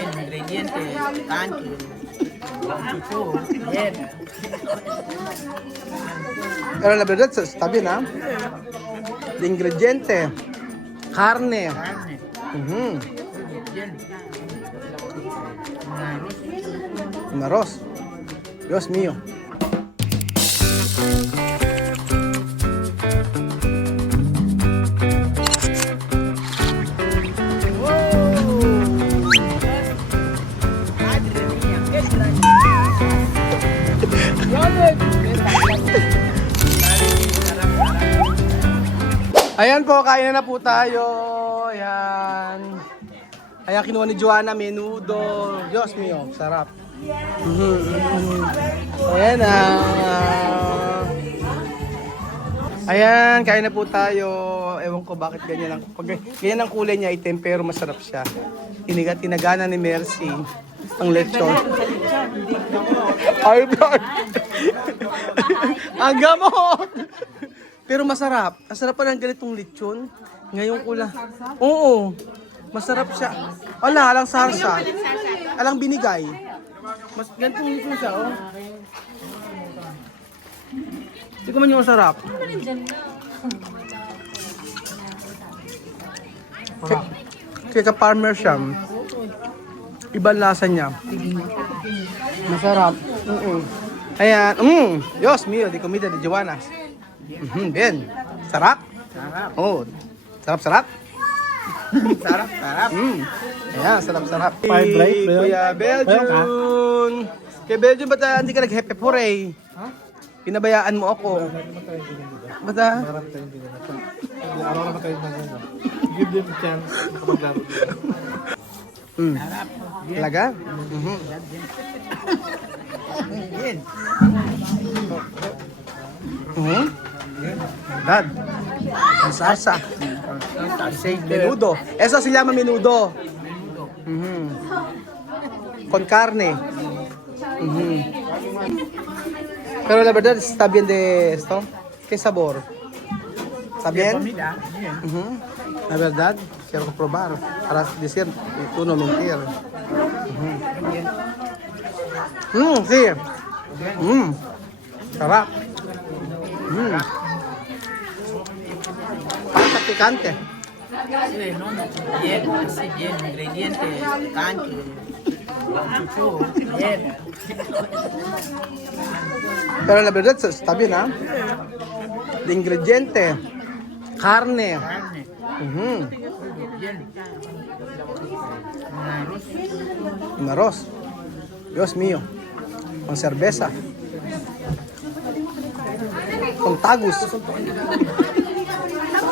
bien, ingredientes, tanque, chuchu, bien. Pero la verdad, está bien, ¿ah? De ingrediente, carne. Carne, Ujú. bien. Un arroz. Dios mío. Madre mía, qué grande. Ayan po, kain na po tayo. Ayan. Ayan, kinuha ni Joanna, menudo. Diyos mio, sarap. Ayan na. Ayan, kain na po tayo. Ewan ko bakit ganyan ang, ganyan ang kulay niya, itim, pero masarap siya. Tinagana ni Mercy ang lechon. Ay, blood. Ang gamot. Pero masarap. Ang sarap pa ng ganitong lechon. Ngayon ko lang. Oo. Masarap siya. Wala, alang sarsa. Alang binigay. Mas ganitong lechon siya, oh. Hindi ko man yung masarap. Kaya ka-farmer siya. Ibang lasa niya. Masarap. Ayan. Dios mío, di comida de Joannas. Bien. Sarap? Sarap. Oh. Sarap-sarap? Sarap, sarap. Ayan, sarap-sarap. Fried rice ba yun? Kuya Belgium. Kuya Belgium, ba't hindi ka nag-happy hooray? Ha? Pinabayaan mo ako. Ba't Marami tayong ginagawa. Araw-araw na tayo nagano. Give them a chance maglaro dito. Talaga? Bien. Dad. Ang sarsa. Menudo. Eso se llama menudo. Con carne. Pero la verdad, está bien de esto. ¿Qué sabor? ¿Está bien? Comida, bien. La verdad, quiero probar. Para decir, tú no mentir. Sí. Sarap. Basta picante. Sí, no, bien, así bien, ingredientes, tanque, chuchu, bien. Pero la verdad, está bien, ¿ah? De ingrediente, carne. Carne, bien. Arroz, Un arroz. Dios mío. Con cerveza. Con tagus.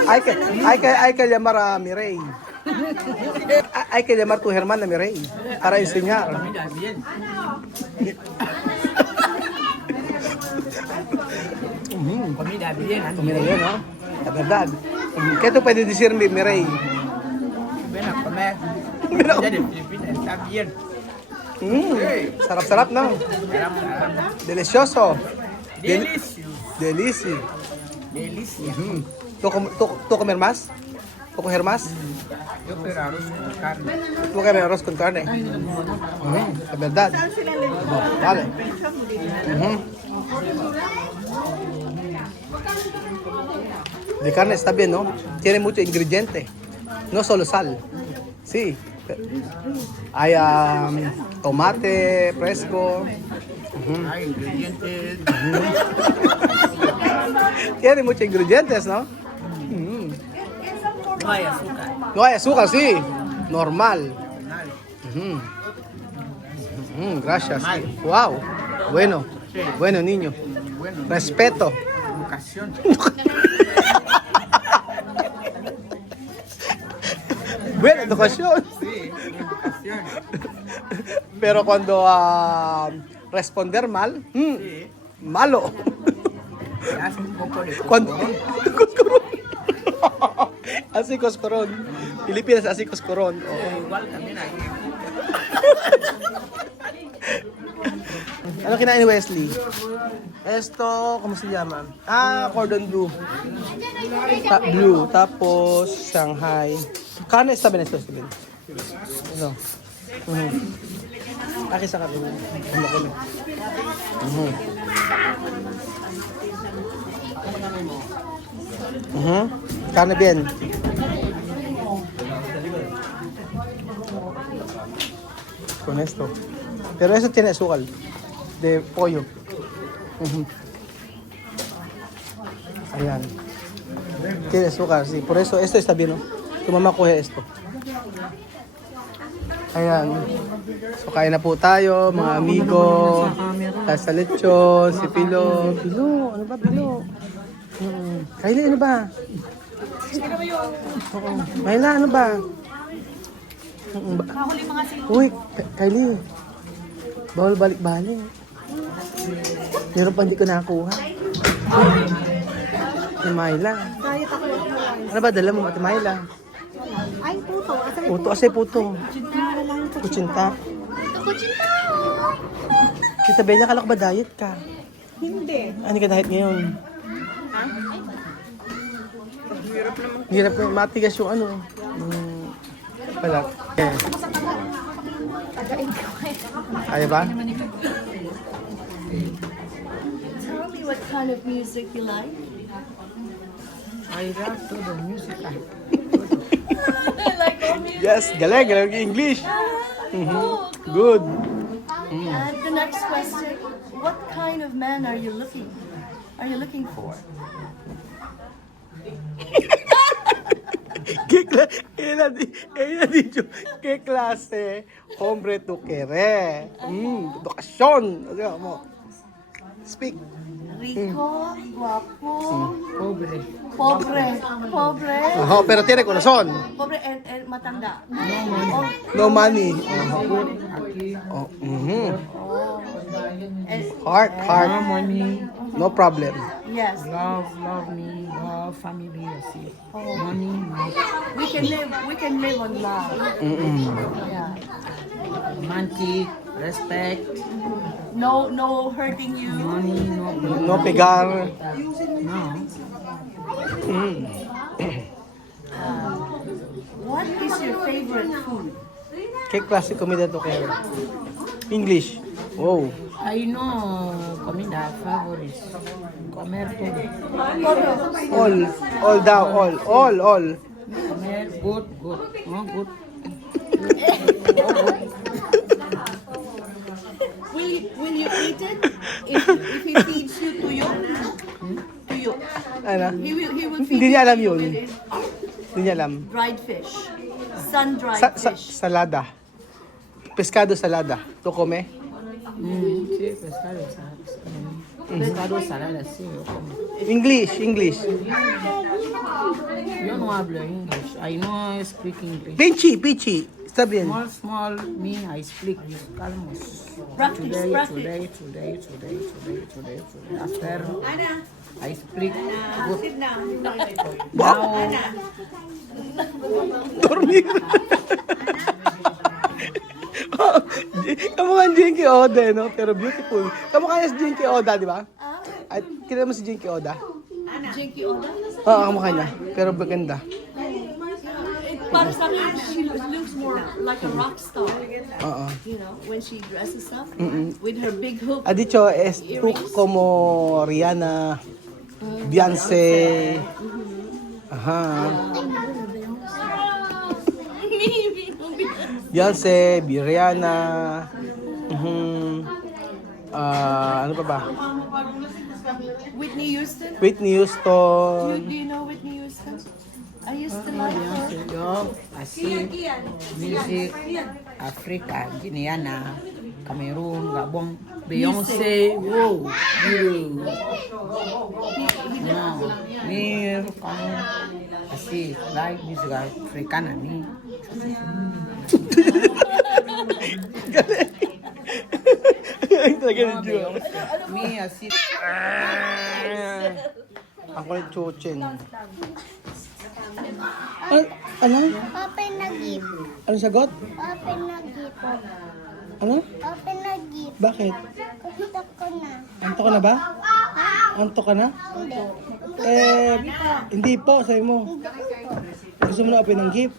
Hay que llamar a Mireille. Hay que llamar a tu hermana Mireille para enseñar. comida, bien. Comida bien, Mira bien, ¿no? La verdad. ¿Qué tú puedes decir, Mireille? ven a comer. Mira. Comida de Filipinas está bien. Sarap-sarap, no? Sarap, sarap. Delicioso. Delicioso. Delicioso. Delicioso. ¿Tú comer más? ¿Tú coger más? Yo quiero arroz con carne. ¿Tú quieres arroz con carne? La verdad. Vale. De carne está bien, ¿no? Tiene mucho ingrediente. No solo sal. Sí. Hay tomate fresco. Hay ingredientes. Tiene muchos ingredientes, ¿no? No hay azúcar. No hay azúcar, sí. Normal. Gracias. Wow. Bueno. Bueno, niño. Bueno, Respeto. educación. Buena educación. Sí, educación. Pero cuando responder mal, Sí. malo. Hace un poco de Cuando coscorón. Así coscorón. Pilipinas así coscorón. igual también aquí. Ano kinain ni Wesley? Esto, ¿cómo se llama? Cordon bleu. Blue. Tapos, Shanghai. Carne está bien esto. Está bien. Ano? Aki sa kape. Ano ko na? Kano bien? Con esto. Pero eso tiene azúcar. De pollo. Ayan. Tiene azúcar, sí. Por eso, esto está bien, ¿no? Tu mamá coge esto. Ayan. So, kain na po tayo, mga amigo. Sa lechon, si Pilo. Pilo, ano ba, Pilo? Kylie, ano ba? Oo. Mayla, ano ba? Uy, Kylie. Bawal balik-balik. Meron pa hindi ko nakakuha. Si Mayla. Ano ba, dala mo, Ate Mayla? Ay, puto. Puto, asay puto. Kuchinta. Kuchinta! Kita Bella, kala ko ba diet ka? Hindi. Ano ka diet ngayon? Hirap na, matigas yung ano. Pala. Kaya ba? Tell me what kind of music you like. I love to the music. I like all music. Yes, galing yung English. Good. And the next question, what kind of man are you looking for? ¿Qué clase hombre tú quieres? Edukasyon. Ano mo? Speak. Rico, guapo, Pobre. pobre, Oh, pero tiene corazón. pobre and matanda. No money. Oh, And, Heart. Money. No problem. yes, Love me. Love family. Assim. Money. we can live on love. Yeah. Romantic. Respect. No hurting you. Money. No. No pegar. No. What is your favorite food? ¿Qué clase de comida tú quieres? English. Wow. I know comida favorite. Comer todo. All daw. All. Comer good. No good. Will you eat it if he feeds you to you? Ano? He will feed Hindi niya alam you yun. with Hindi niya alam. dried fish, sun-dried fish. Salada. Pescado salada. ¿Tú come? Sí, pescado salada. Pescado salada, sí, yo como. English. Yo no hablo English. I know speak English. Pichi. Está bien. Small, me, I speak almost. Practice. Today. After I speak good. Now, Dormir. Kamukha ni Jinky Oda, no? Pero beautiful. Kamukha niya si Jinky Oda, di ba? At kilala mo si Jinky Oda? Jinky Oda? Oo, kamukha niya. Pero maganda. Para sa akin, she looks more like a rock star. Oo. You know, when she dresses up with her big hoop. Ha dicho, es tú como Rihanna, Beyoncé. Ajá. Beyoncé, Rihanna. Ano pa ba? Whitney Houston. Whitney Houston. Do you know Whitney Houston? I used to like her. yo, así, music, Africa, Guineana, Cameroon, Gabon, Beyoncé, wow, no, me, como, así, like music africana, me. Me, así. Ako yung chuchin. Ano? Open na gift. Ano sagot? Open na gift. Ano? Open na gift. Bakit? Gusto ko na. Anto ka na ba? Anto ka na? Hindi. Hindi po, sabi mo. Gusto mo na open ng gift?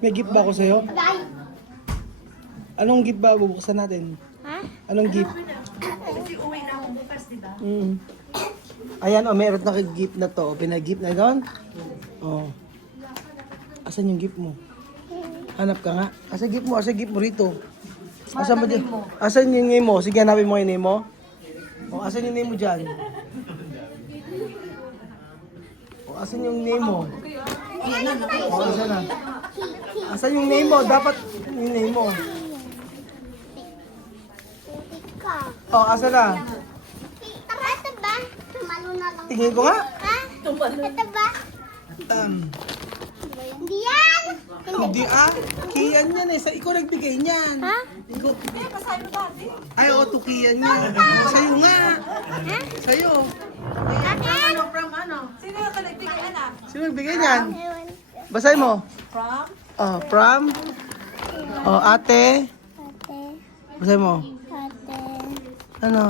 May gift ba ako sa'yo? Bye. Anong gift ba bubuksan natin? Ha? Anong gift? Kasi uwi na ako bukas, di ba? Ayan, meron na gift na to. Pinag-gift na doon. Oh. Asan yung gift mo? Hanap ka nga. Asan gift mo? Asan gift mo rito? Asan mo dyan? Asan yung name mo? Sige, hanapin mo yung name mo. O, asan yung name mo dyan? O, asan yung name mo? O, asan na? Asan yung name mo? Dapat yung name mo. Ikaw. O, asan na? Ito ba? Tumalo na lang. Tingin ko nga. Ha? Ito ba? Hindi yan. Hindi Kian yan eh. Ikaw nagbigay niyan. Ha? Ikaw. Ay, oo, tukiyan niya. Sa'yo nga. Sa'yo. Akin? Sino nagbigay niyan? Basahin mo. From? Oh, from. Oh, ate. Ate. Basahin mo. Ate. Ano?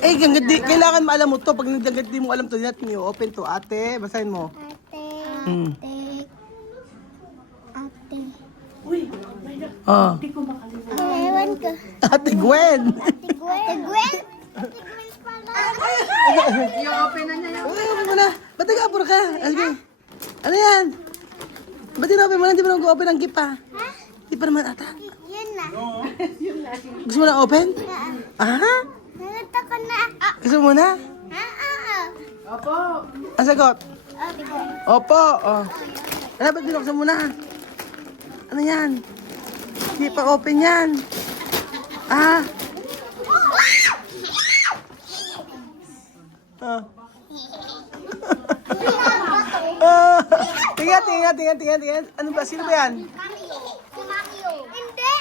Eh, gangat di. Kailangan maalam mo to. Pag nagdagat di mo alam to, not me. Open to. Ate, basahin mo. Ate. Hmm. Ate. Ate. Uy, Oh. hindi ko makalimutan. Ewan ko. Ate Gwen. Ate Gwen. Ate Gwen? Ate Gwen pala. Uy, open mo na. Ba't nag-apur ka? Sige. Ano yan? Ba't din-open mo na? Hindi mo na open ang gift pa. Ha? Di pa naman ata. Yun na. Gusto mo na open? Ah? Nalata ko na. Ah. Gusto mo na? Ha? Ang sagot? Ate Gwen. Opo. Oh. Ano ba't binuksan mo na? Ano yan? Hindi pa open yan. Ah. Ah. Ah. Tingnan. Ano ba? Sino ba yan? Mario. Si Mario. Hindi.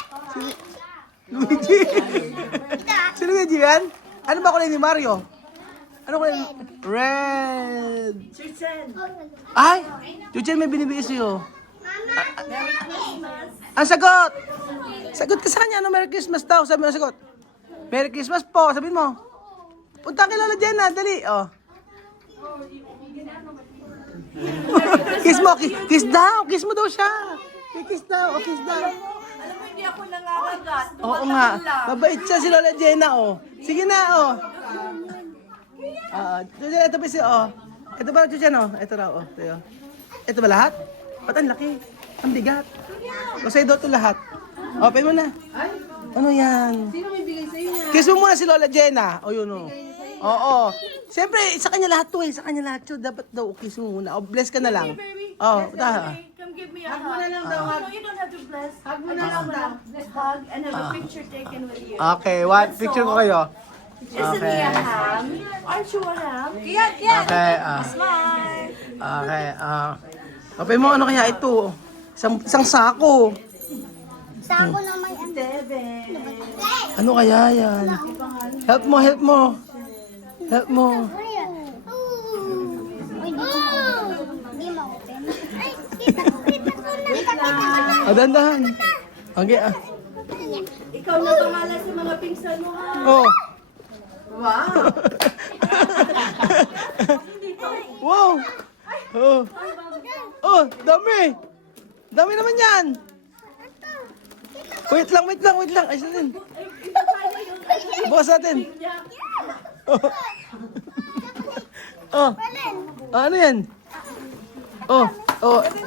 Luigi. Sino Luigi yan? Ano ba kulay ni Mario? Ano kulay? Red. Susan, Ay! Chuchen, may binibigay sa'yo. Ang sagot! Sagot ka sa kanya, ano, Merry Christmas daw. Sabi mo ang sagot. Merry Christmas po, sabihin mo. Punta kay Lola Jenna, dali. Oh. Kiss mo, kiss daw. Kiss mo daw siya. Kiss daw, kiss daw. alam mo, hindi ako nangangagat. Oo nga. Mabait siya si Lola Jenna, oh. Sige na, oh. Chuchen, ito pa si, oh. Ito ba, Chuchen, oh. Ito raw, oh. Ito ba lahat? Ba't ang laki? Ang bigat. Masaya daw ito lahat. Open mo na. Ano yan? Sino may bigay sa'yo yan? Kiss mo muna si Lola Jenna. O yun o. Oo. Siyempre, sa kanya lahat to eh. Sa kanya lahat yun. Dapat daw kiss mo muna. O, bless ka na lang. Oh, Come give me a hug. Hug mo na lang daw. No, you don't have to bless. Hug mo na lang daw. Hug and have a picture taken with you. Okay, what? Picture ko kayo. Isn't he a ham? Aren't you a ham? Yeah. Okay, Smile. okay, open mo, ano kaya ito? Isang sako. Sako na may ano. Ano kaya yan? Help mo. Help mo. Hindi mo open. Ay, kita ko na. Kita ko na. Dahan. Okay, Ikaw na pangalan sa mga pinsan mo, ha? Oh. Wow. Wow. Oh. Oh, dami. Dami naman yan. Wait lang. Ayos natin. Bukas natin. Oh. Ano yan? Oh.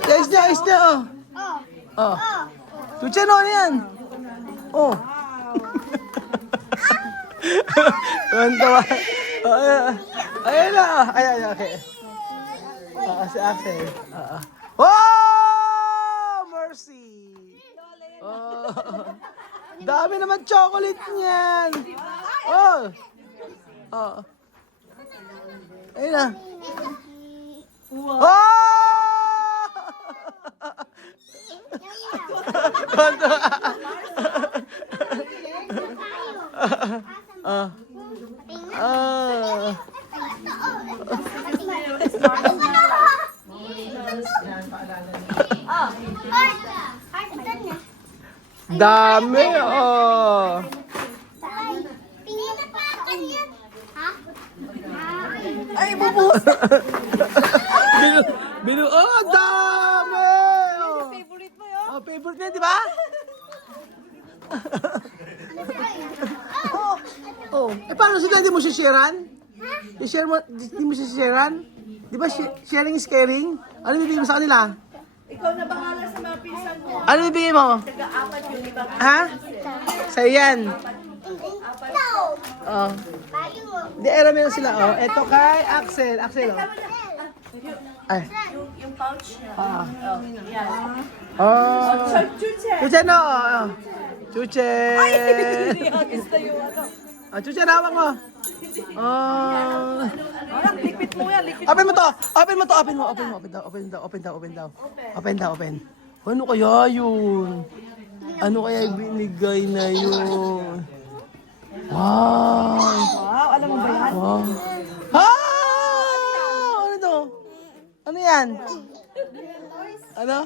Ayos niya. Oh. Chuchen, ano yan? Oh. Tawa. Ayan na. Ayan, okay. Si Axel. Oh! Mercy! Oh. Dami naman chocolate niyan. Oh. Ayun na. Oh! Dami, oh. Ay, bubus. Dami. Oh. Favorite mo yun? Oh, favorite na, di ba? Oh, eh paano sila hindi mo sisharean? I-share mo, hindi mo sisharean? Di ba sharing is caring? Ano bibigay mo sa kanila? Ikaw na bahala sa mga pinsan mo. Ano bibigay mo? Taga-apat yung ibang Ha? Sa'yo yan. No! Oh. Tayo mo. Di, meron sila. Oh, eto kay Axel. Axel, oh. Ay. yung pouch niya. Ah. Yan. Oh. Chuche! Chuche, no? Oh. Chuche. Gusto yung ano. Ah, Chuche, hawak mo. Oh. Anak, lipit mo yan. Lipit Open mo to. Open mo to. Open mo. Open mo. Open daw. Open daw. Open daw. Open daw. Open daw. Open. Ano kaya yun? Ano kaya binigay na yun? Wow. Wow, alam mo ba yan? Wow. Ah! Ano to? Ano yan? Ano?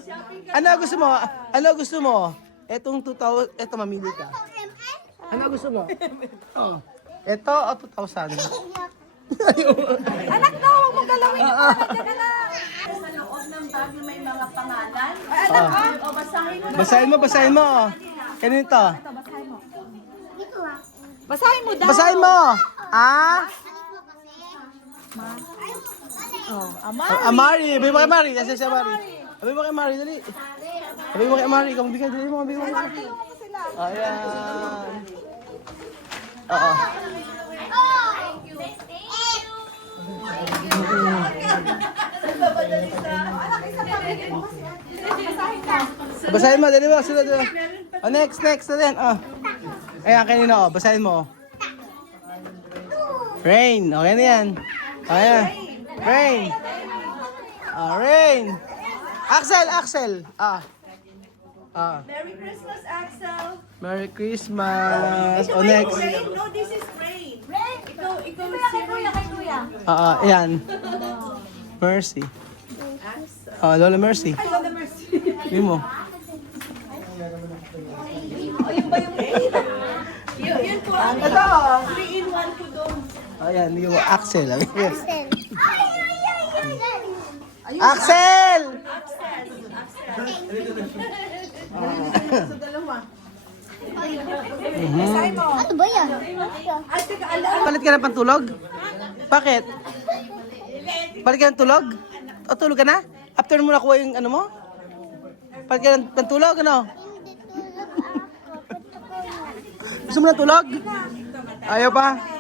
Ano gusto mo? Ano gusto mo? Etong 2,000, eto mamili ka. Ano gusto mo? Oh. Eto o 2,000? Anak na, huwag mo galawin yung pangalan na. Sa loob ng bag na may mga pangalan. Ay, anak ha? O, basahin mo. Basahin mo, basahin mo. Kanino to? Dito ah. Basahin mo daw. Basahin mo. Ah? Amari. Sabi mo kay Mari. Nasa si Mari. Sabi mo kay Mari, dali. Sabi mo kay Mari. Kung bigyan, dali mo. Sabi mo kay Mari. Ayan. Oo. Basahin mo, dali mo. Sila, dali. Oh, next na din. Oh. Ayan, kanino. Oh. Basahin mo. Rain. Okay na yan. Ayan. Rain. Rain. Axel. Ah. Merry Christmas, Axel. Merry Christmas. Oh, next. Rain? No, this is Rain. Rain? Ikaw si Rain. Ayan. Mercy. Lola Mercy. Ay, Lola Mercy. Yun mo. Yun po. Ito. 3-in-1 po doon. Ayan, yun mo. Axel. Axel. Axel! Ano ba yan? Ay, teka, Palit ka ng pantulog? Bakit? Palit ka ng tulog? O tulog ka na? After mo nakuha yung ano mo? Palit ka ng pantulog, ano? Gusto mo ng tulog? Ayaw pa?